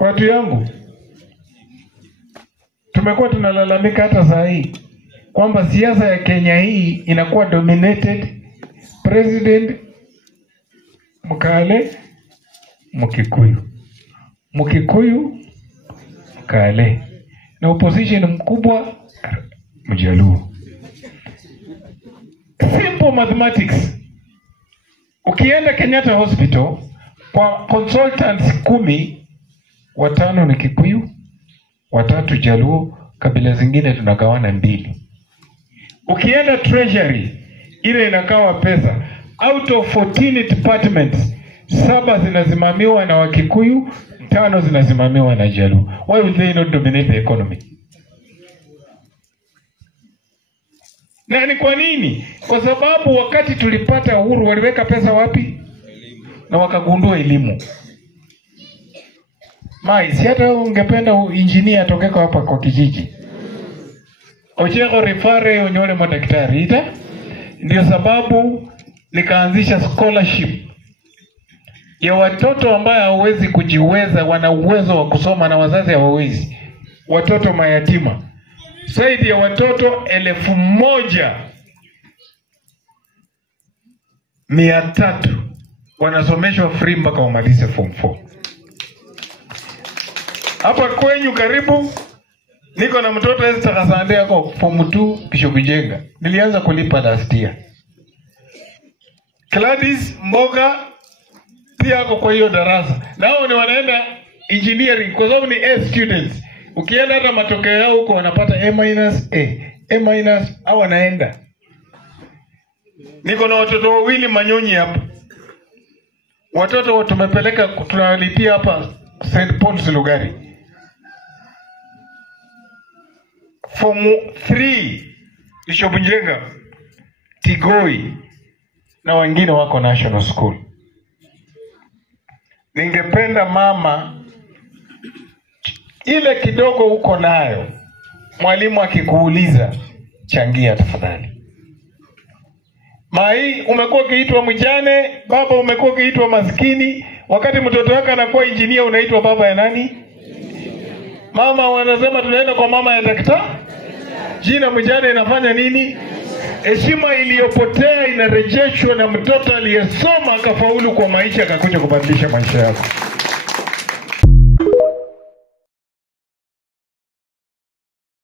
Watu yangu, tumekuwa tunalalamika hata saa hii kwamba siasa ya Kenya hii inakuwa dominated president Mkale Mkikuyu, Mkikuyu Mkale, na opposition mkubwa Mjaluo. Simple mathematics. Ukienda Kenyatta Hospital kwa consultants 10, 5 ni Kikuyu, 3 Jaluo, kabila zingine tunagawana 2. Ukienda treasury ile inakawa pesa, out of 14 departments 7 zinasimamiwa na Wakikuyu, 5 zinasimamiwa na Jaluo. Why would they not dominate the economy? Na ni kwa nini? Kwa sababu wakati tulipata uhuru waliweka pesa wapi? Na wakagundua elimu. Si hata ungependa engineer atokeka hapa kwa kijiji. Ochego rifare onyole madaktari ita. Ndio sababu nikaanzisha scholarship ya watoto ambao hawawezi kujiweza, wana uwezo wa kusoma na wazazi hawawezi. Watoto mayatima. Zaidi ya watoto 1,300 wanasomeshwa free mpaka wamalize form 4. Hapa kwenyu karibu niko na mtoto Esther Kasande yako form 2 Bishop Jenga. Nilianza kulipa last year. Gladys Mboga pia yako kwa hiyo darasa. Nao ni wanaenda engineering kwa sababu ni A students. Ukienda hata matokeo yao huko wanapata A-, au wanaenda. Niko na watoto wawili Manyonyi hapa. Watoto tumepeleka tunalipia hapa St. Paul's Lugari. Form 3 Bishop Njenga, Tigoi na wengine wako National School. Ningependa mama ile kidogo uko nayo, mwalimu akikuuliza changia tafadhali. Umekuwa ukiitwa mjane, baba umekuwa ukiitwa maskini, wakati mtoto wako anakuwa engineer unaitwa baba ya nani? Mama wanasema tunaenda kwa mama ya daktari. Jina mjane inafanya nini? Heshima iliyopotea inarejeshwa na mtoto aliyesoma akafaulu kwa maisha akakuja kubadilisha maisha yako.